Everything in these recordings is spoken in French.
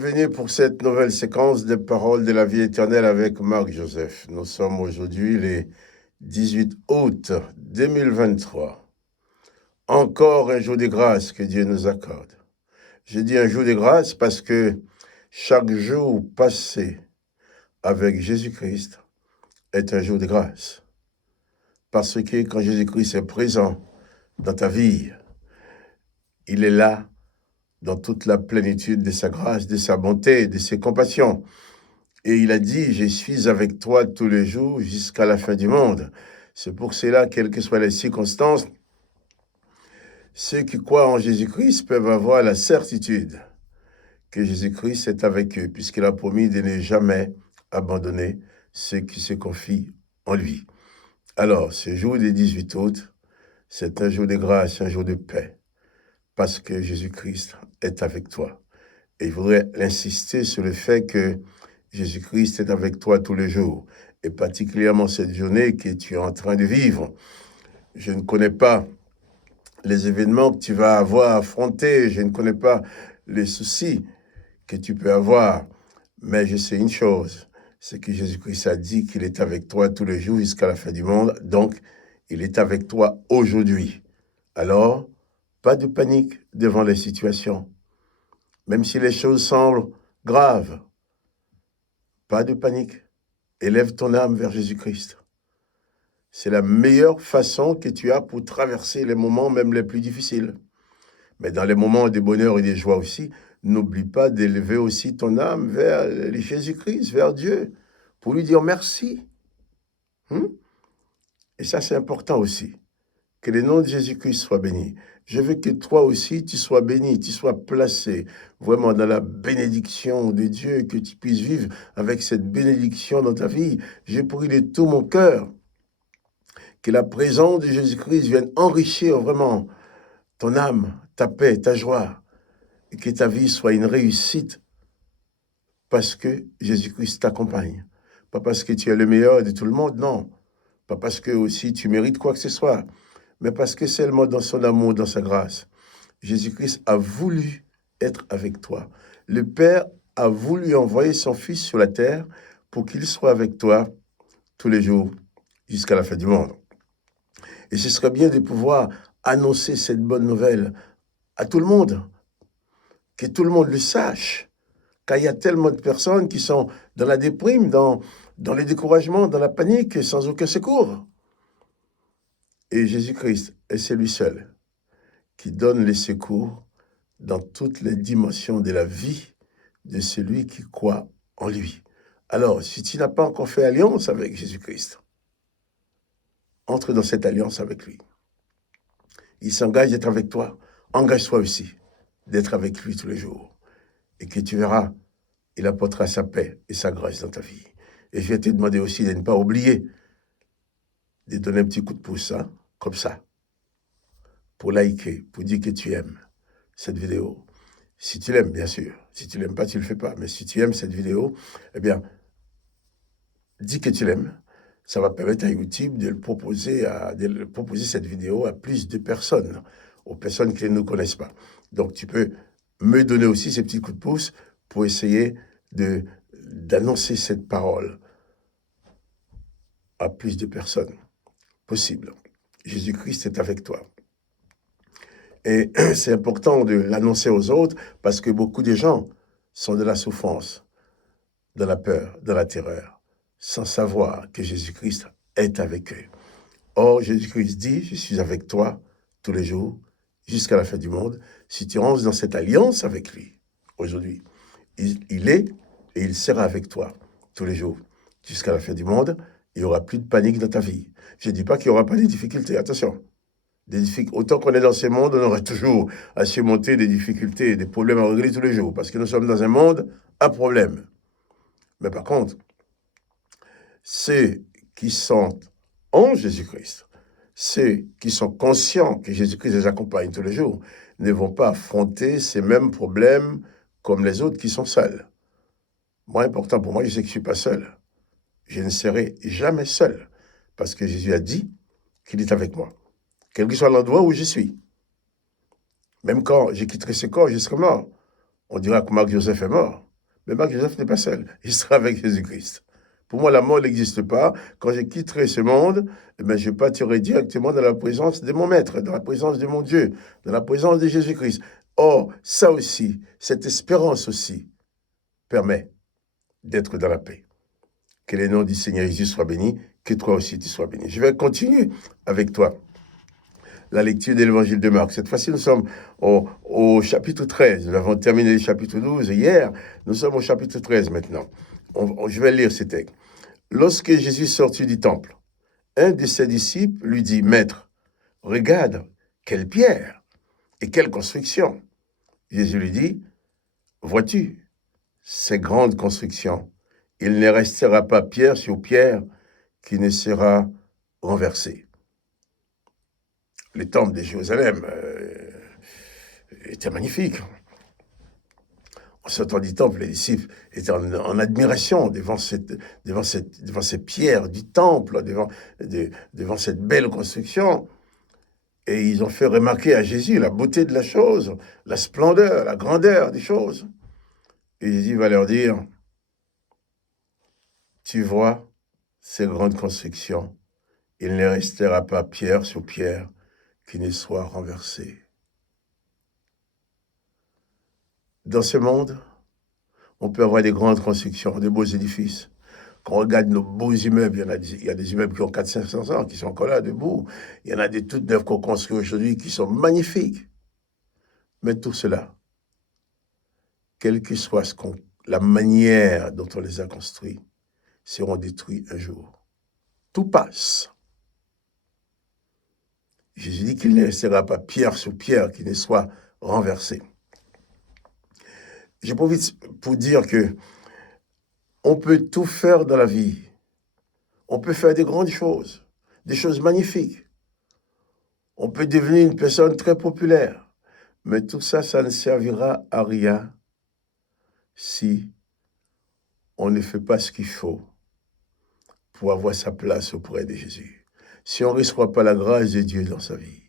Bienvenue pour cette nouvelle séquence des paroles de la vie éternelle avec Marc Joseph. Nous sommes aujourd'hui les 18 août 2023. Encore un jour de grâce que Dieu nous accorde. Je dis un jour de grâce parce que chaque jour passé avec Jésus-Christ est un jour de grâce. Parce que quand Jésus-Christ est présent dans ta vie, il est là dans toute la plénitude de sa grâce, de sa bonté, de ses compassions. Et il a dit, je suis avec toi tous les jours jusqu'à la fin du monde. C'est pour cela, quelles que soient les circonstances, ceux qui croient en Jésus-Christ peuvent avoir la certitude que Jésus-Christ est avec eux, puisqu'il a promis de ne jamais abandonner ceux qui se confient en lui. Alors, ce jour des 18 août, c'est un jour de grâce, un jour de paix, parce que Jésus-Christ est avec toi. Et je voudrais insister sur le fait que Jésus-Christ est avec toi tous les jours, et particulièrement cette journée que tu es en train de vivre. Je ne connais pas les événements que tu vas avoir à affronter, je ne connais pas les soucis que tu peux avoir, mais je sais une chose, c'est que Jésus-Christ a dit qu'il est avec toi tous les jours jusqu'à la fin du monde, donc il est avec toi aujourd'hui. Alors, pas de panique devant les situations, même si les choses semblent graves. Pas de panique. Élève ton âme vers Jésus-Christ. C'est la meilleure façon que tu as pour traverser les moments même les plus difficiles. Mais dans les moments de bonheur et de joie aussi, n'oublie pas d'élever aussi ton âme vers Jésus-Christ, vers Dieu, pour lui dire merci. Et ça, c'est important aussi. Que le nom de Jésus-Christ soit béni. Je veux que toi aussi, tu sois béni, tu sois placé vraiment dans la bénédiction de Dieu, que tu puisses vivre avec cette bénédiction dans ta vie. J'ai pris de tout mon cœur que la présence de Jésus-Christ vienne enrichir vraiment ton âme, ta paix, ta joie, et que ta vie soit une réussite parce que Jésus-Christ t'accompagne. Pas parce que tu es le meilleur de tout le monde, non. Pas parce que aussi tu mérites quoi que ce soit, mais parce que seulement dans son amour, dans sa grâce, Jésus-Christ a voulu être avec toi. Le Père a voulu envoyer son Fils sur la terre pour qu'il soit avec toi tous les jours jusqu'à la fin du monde. Et ce serait bien de pouvoir annoncer cette bonne nouvelle à tout le monde, que tout le monde le sache, car il y a tellement de personnes qui sont dans la déprime, dans le découragement, dans la panique, sans aucun secours. Et Jésus-Christ est celui seul qui donne les secours dans toutes les dimensions de la vie de celui qui croit en lui. Alors, si tu n'as pas encore fait alliance avec Jésus-Christ, entre dans cette alliance avec lui. Il s'engage d'être avec toi. Engage-toi aussi d'être avec lui tous les jours. Et que tu verras, il apportera sa paix et sa grâce dans ta vie. Et je vais te demander aussi de ne pas oublier de donner un petit coup de pouce, hein, comme ça, pour liker, pour dire que tu aimes cette vidéo. Si tu l'aimes, bien sûr. Si tu l'aimes pas, tu le fais pas. Mais si tu aimes cette vidéo, eh bien, dis que tu l'aimes. Ça va permettre à YouTube de proposer cette vidéo à plus de personnes, aux personnes qui ne nous connaissent pas. Donc, tu peux me donner aussi ces petits coups de pouce pour essayer d'annoncer cette parole à plus de personnes possible. Jésus-Christ est avec toi. Et c'est important de l'annoncer aux autres parce que beaucoup de gens sont de la souffrance, de la peur, de la terreur, sans savoir que Jésus-Christ est avec eux. Or, Jésus-Christ dit, je suis avec toi tous les jours, jusqu'à la fin du monde. Si tu rentres dans cette alliance avec lui, aujourd'hui, il est et il sera avec toi tous les jours, jusqu'à la fin du monde. Il n'y aura plus de panique dans ta vie. Je ne dis pas qu'il n'y aura pas de difficultés, attention. Autant qu'on est dans ce monde, on aura toujours à surmonter des difficultés, des problèmes à régler tous les jours, parce que nous sommes dans un monde à problème. Mais par contre, ceux qui sont en Jésus-Christ, ceux qui sont conscients que Jésus-Christ les accompagne tous les jours, ne vont pas affronter ces mêmes problèmes comme les autres qui sont seuls. Moi, important pour moi, je sais que je ne suis pas seul. Je ne serai jamais seul, parce que Jésus a dit qu'il est avec moi. Quel que soit l'endroit où je suis. Même quand je quitterai ce corps, je serai mort. On dira que Marc Joseph est mort. Mais Marc-Joseph n'est pas seul, il sera avec Jésus-Christ. Pour moi, la mort n'existe pas. Quand je quitterai ce monde, je partirai directement dans la présence de mon Maître, dans la présence de mon Dieu, dans la présence de Jésus-Christ. Or, ça aussi, cette espérance aussi, permet d'être dans la paix. Que le nom du Seigneur Jésus soit béni, que toi aussi tu sois béni. Je vais continuer avec toi la lecture de l'évangile de Marc. Cette fois-ci, nous sommes au chapitre 13. Nous avons terminé le chapitre 12 hier. Nous sommes au chapitre 13 maintenant. Je vais lire ce texte. Lorsque Jésus sortit du temple, un de ses disciples lui dit, « Maître, regarde, quelle pierre et quelle construction !» Jésus lui dit, « Vois-tu, ces grandes constructions, il ne restera pas pierre sur pierre qui ne sera renversé. » Le temple de Jérusalem était magnifique. En sortant du temple, les disciples étaient en admiration devant ces pierres du temple, devant cette belle construction. Et ils ont fait remarquer à Jésus la beauté de la chose, la splendeur, la grandeur des choses. Et Jésus va leur dire, « Tu vois ces grandes constructions, il ne restera pas pierre sur pierre qui ne soit renversé. » Dans ce monde, on peut avoir des grandes constructions, des beaux édifices. Quand on regarde nos beaux immeubles, il y a des immeubles qui ont 400-500 ans, qui sont encore là, debout. Il y en a des toutes neuves qu'on construit aujourd'hui qui sont magnifiques. Mais tout cela, quelle que soit la manière dont on les a construits, seront détruits un jour. Tout passe. Jésus dit qu'il ne restera pas pierre sur pierre qui ne soit renversé. J'ai profite pour dire que on peut tout faire dans la vie. On peut faire des grandes choses, des choses magnifiques. On peut devenir une personne très populaire. Mais tout ça, ça ne servira à rien si on ne fait pas ce qu'il faut pour avoir sa place auprès de Jésus. Si on ne reçoit pas la grâce de Dieu dans sa vie.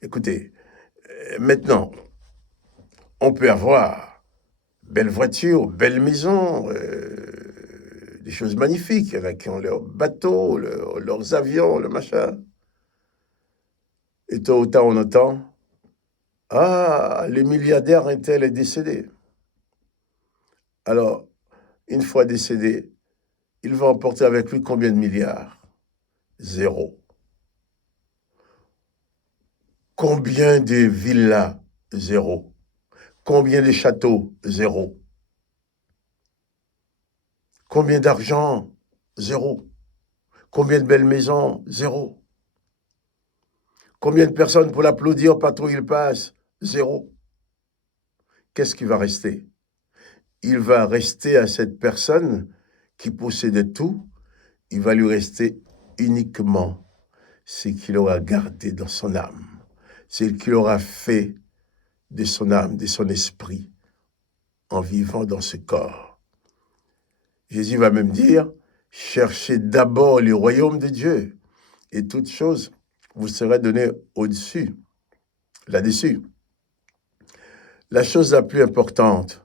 Écoutez, maintenant, on peut avoir belles voitures, belles maisons, des choses magnifiques. Il y en a qui ont leurs bateaux, leurs avions, le machin. Et tôt ou tard, on entend, « Ah, le milliardaire un tel est décédé. » Alors, une fois décédé, il va emporter avec lui combien de milliards? Zéro. Combien de villas? Zéro. Combien de châteaux? Zéro. Combien d'argent? Zéro. Combien de belles maisons? Zéro. Combien de personnes pour l'applaudir partout où il passe? Zéro. Qu'est-ce qui va rester? Il va rester à cette personne qui possédait tout, il va lui rester uniquement ce qu'il aura gardé dans son âme, ce qu'il aura fait de son âme, de son esprit, en vivant dans ce corps. Jésus va même dire, cherchez d'abord le royaume de Dieu, et toute chose vous sera donnée au-dessus, là-dessus. La chose la plus importante,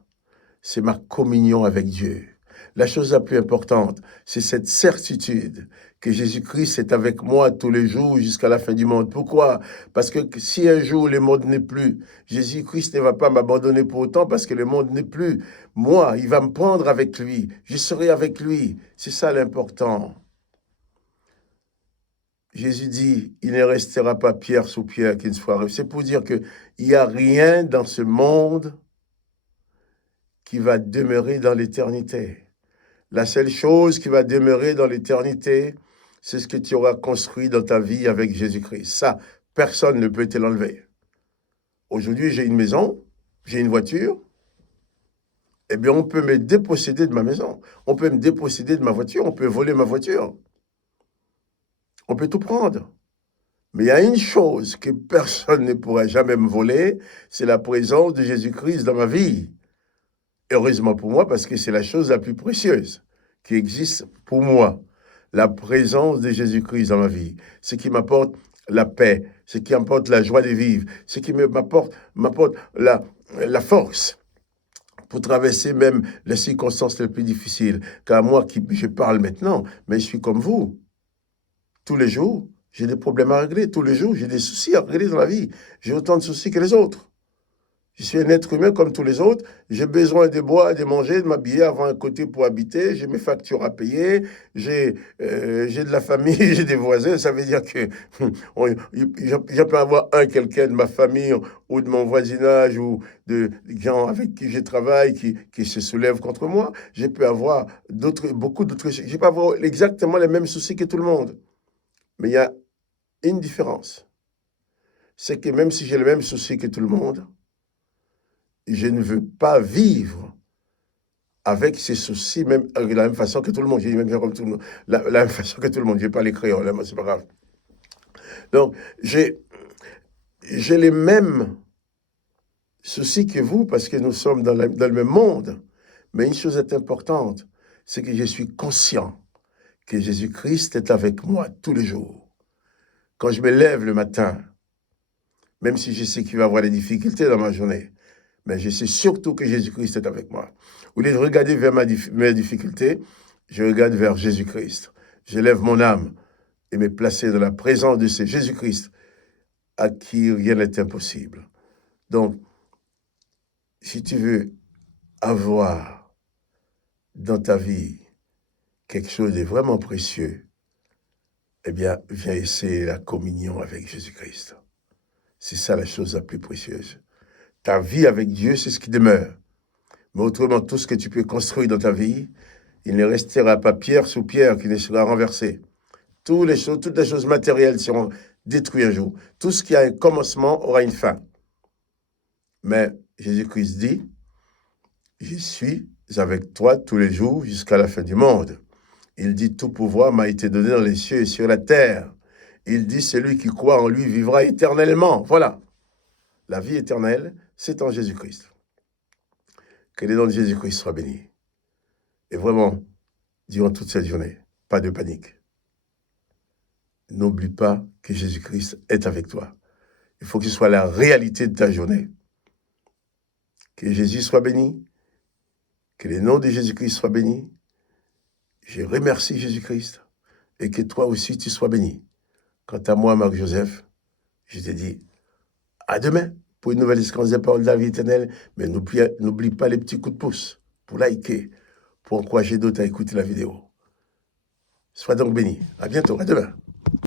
c'est ma communion avec Dieu. La chose la plus importante, c'est cette certitude que Jésus-Christ est avec moi tous les jours jusqu'à la fin du monde. Pourquoi? Parce que si un jour le monde n'est plus, Jésus-Christ ne va pas m'abandonner pour autant parce que le monde n'est plus. Moi, il va me prendre avec lui. Je serai avec lui. C'est ça l'important. Jésus dit, il ne restera pas pierre sous pierre qui ne soit renversé. C'est pour dire qu'il n'y a rien dans ce monde qui va demeurer dans l'éternité. La seule chose qui va demeurer dans l'éternité, c'est ce que tu auras construit dans ta vie avec Jésus-Christ. Ça, personne ne peut te l'enlever. Aujourd'hui, j'ai une maison, j'ai une voiture, eh bien, on peut me déposséder de ma maison. On peut me déposséder de ma voiture, on peut voler ma voiture. On peut tout prendre. Mais il y a une chose que personne ne pourra jamais me voler, c'est la présence de Jésus-Christ dans ma vie. Heureusement pour moi, parce que c'est la chose la plus précieuse qui existe pour moi. La présence de Jésus-Christ dans ma vie. Ce qui m'apporte la paix, ce qui m'apporte la joie de vivre, ce qui m'apporte la force pour traverser même les circonstances les plus difficiles. Car moi, je parle maintenant, mais je suis comme vous. Tous les jours, j'ai des problèmes à régler. Tous les jours, j'ai des soucis à régler dans la vie. J'ai autant de soucis que les autres. Je suis un être humain comme tous les autres. J'ai besoin de boire, de manger, de m'habiller, avoir un côté pour habiter. J'ai mes factures à payer. J'ai de la famille, j'ai des voisins. Ça veut dire que je peux avoir quelqu'un de ma famille ou de mon voisinage ou de gens avec qui je travaille qui se soulèvent contre moi. Je peux avoir beaucoup d'autres. Je peux avoir exactement les mêmes soucis que tout le monde. Mais il y a une différence. C'est que même si j'ai les mêmes soucis que tout le monde, je ne veux pas vivre avec ces soucis même de la même façon que tout le monde. J'ai même comme tout le monde, la même façon que tout le monde. Je vais pas les créoles, hein, c'est pas grave. Donc, j'ai les mêmes soucis que vous parce que nous sommes dans le même monde. Mais une chose est importante, c'est que je suis conscient que Jésus-Christ est avec moi tous les jours. Quand je me lève le matin, même si je sais qu'il va y avoir des difficultés dans ma journée, mais je sais surtout que Jésus-Christ est avec moi. Au lieu de regarder vers mes difficultés, je regarde vers Jésus-Christ. Je lève mon âme et me placer dans la présence de ce Jésus-Christ à qui rien n'est impossible. Donc, si tu veux avoir dans ta vie quelque chose de vraiment précieux, eh bien, viens essayer la communion avec Jésus-Christ. C'est ça la chose la plus précieuse. Ta vie avec Dieu, c'est ce qui demeure. Mais autrement, tout ce que tu peux construire dans ta vie, il ne restera pas pierre sous pierre qui ne sera renversé. Toutes les choses matérielles seront détruites un jour. Tout ce qui a un commencement aura une fin. Mais Jésus-Christ dit, je suis avec toi tous les jours jusqu'à la fin du monde. Il dit, tout pouvoir m'a été donné dans les cieux et sur la terre. Il dit, celui qui croit en lui vivra éternellement. Voilà. La vie éternelle, c'est en Jésus-Christ. Que les noms de Jésus-Christ soient bénis. Et vraiment, durant toute cette journée, pas de panique. N'oublie pas que Jésus-Christ est avec toi. Il faut que ce soit la réalité de ta journée. Que Jésus soit béni. Que les noms de Jésus-Christ soient bénis. Je remercie Jésus-Christ. Et que toi aussi, tu sois béni. Quant à moi, Marc-Joseph, je te dis à demain pour une nouvelle séquence des paroles de la vie éternelle. Mais n'oublie pas les petits coups de pouce pour liker, pour encourager d'autres à écouter la vidéo. Sois donc béni. À bientôt. À demain.